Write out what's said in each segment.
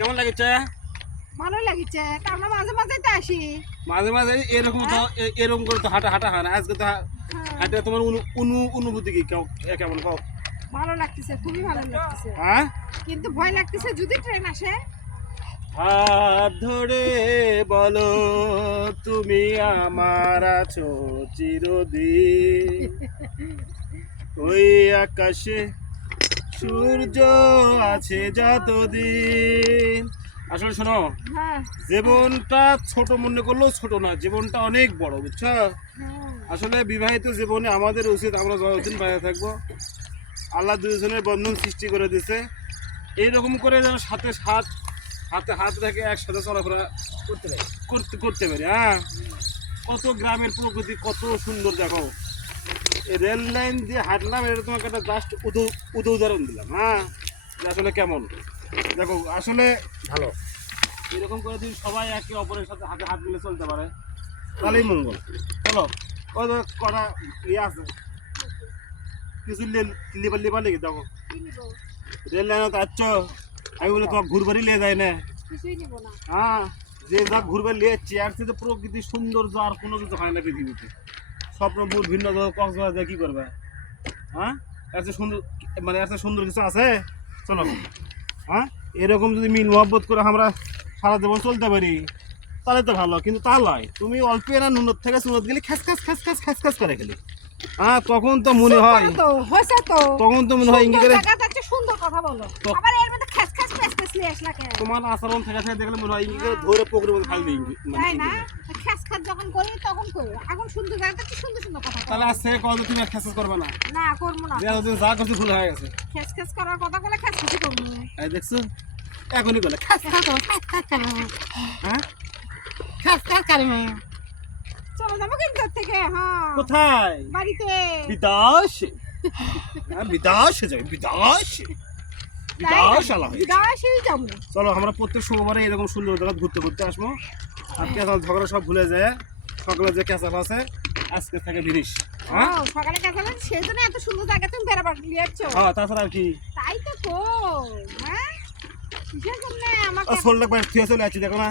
কেমন লাগছে? ভালো লাগছে। আমরা মাঝে মাঝে তো আসি। মাঝে মাঝে এরকম তো এরকম করে তো হাঁটা হাঁটা হয় না। আজকে তো হ্যাঁ, হাঁটে তোমার অনু- অনু- অনুভূতি কি? কেমন কও ভালো লাগতেছে খুবই ভালো লাগতেছে। হ্যাঁ? কিন্তু ভয় লাগতেছে যদি ট্রেন আসে। হাত ধরে বলো তুমি আমার আছো চিরদিন। ওই আকাশে সূর্য আছে যতদিন। আসলে শোনো হ্যাঁ। জীবনটা ছোট মনে করলেও ছোট না জীবনটা অনেক বড় বুঝছ? হ্যাঁ। আসলে বিবাহিত জীবনে আমাদের উচিত আমরা যতদিন বাইরে থাকব আল্লাহ দুজনের বন্ধন সৃষ্টি করে দিছে। এইরকম করে যেন সাথে সাথ হাতে হাত রেখে একসাথে চলাফেরা করতে পারি। করতে করতে পারি হ্যাঁ। কত গ্রামের প্রকৃতি কত সুন্দর দেখো। রেল লাইন দিয়ে হাঁটলাম এটা তোমাকে একটা জাস্ট উদু উদু উদাহরণ দিলাম হ্যাঁ? আসলে কেমন? দেখো আসলে ভালো। এরকম করে যদি সবাই একে অপরের সাথে হাতে হাত মিলে চলতে পারে তাহলেই মঙ্গল। চলো ওই তো কটা ইয়ে আছে কিছু লিবার লিবার লেগে দেখো রেল লাইনে তো আসছো আমি বলে তোমার ঘুরবারই লিয়ে যায় না। কিছুই নিব না। হ্যাঁ যে যা ঘুরবার লিয়ে চেয়ার থেকে প্রকৃতি সৌন্দর্য আর কোনো কিছু হয় না পৃথিবীতে। স্বপ্নপুর ভিন্ন কক্সবাজার কি করবে? হ্যাঁ? এত সুন্দর মানে এত সুন্দর কিছু আছে? চলো। হ্যাঁ? এরকম যদি মিল মহব্বত করে আমরা সারা জীবন চলতে পারি তাহলে তো ভালো কিন্তু তা নয়। তুমি অল্প এরা নুনত থেকে সুনত গেলে খ্যাস খ্যাস খ্যাস খ্যাস খ্যাস খ্যাস করে খেলি। হ্যাঁ তখন তো মনে হয় তো তখন তো মনে হয় ইঙ্গি সুন্দর করে জায়গাতে একটা সুন্দর কথা বলো। তোমার আচরণ থেকে থেকে দেখলে মনে হয় ধরে মধ্যে ফেলবে মানে তাই না? খাস যখন করি তখন করি। এখন সুন্দর জায়গাতে একটু সুন্দর সুন্দর কথা তাহলে। আজ থেকে কত তুমি খ্যাস করবে না? না করব না। যে করছে ভুল হয়ে গেছে। খেস খেস করার কথা বলে খেস খেসি করব এই দেখছ? এখনই বলে খ্যাস হ্যাঁ? চলো যাব কিন্তু থেকে হ্যাঁ। কোথায়? বাড়িতে। বিদাসে হ্যাঁ বিদাসে যাবে বিদাসে চলো আমরা প্রত্যেক সোমবারে এরকম সুন্দর জায়গা ঘুরতে ঘুরতে আসব। আর কেঁচাল ঝগড়া সব ভুলে যায়। সকালে যে কেঁচাল আছে আজকে থেকে জিনিস হ্যাঁ? সকালে সেই জন্য এত সুন্দর জায়গা তুমি বেড়াবার নিয়েছ হ্যাঁ তাছাড়া আর কি। তাই তো হ্যাঁ? কিসের জন্য আমাকে চলে আছি দেখো না।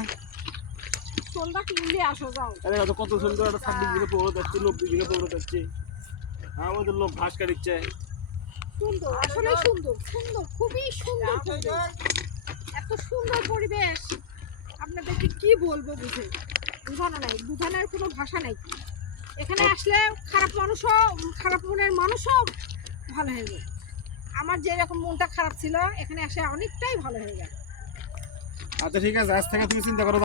সোলটা কিনলে আসো যাও। আরে কত সুন্দর একটা ছাব্বিশ দিনে নব্বই দিনে আমাদের লোক ঘাস কাটিচ্ছে সুন্দর আসলে সুন্দর সুন্দর খুবই সুন্দর পরিবেশ। এত সুন্দর পরিবেশ। আপনাদেরকে কি বলব বুঝে? বোঝানো নাই বোঝানোর কোনো ভাষা নাই। এখানে আসলে খারাপ মানুষও খারাপ মনের মানুষও ভালো হয়ে যায়। আমার যেরকম মনটা খারাপ ছিল এখানে আসে অনেকটাই ভালো হয়ে গেল। আচ্ছা ঠিক আছে আজ থেকে তুমি চিন্তা করো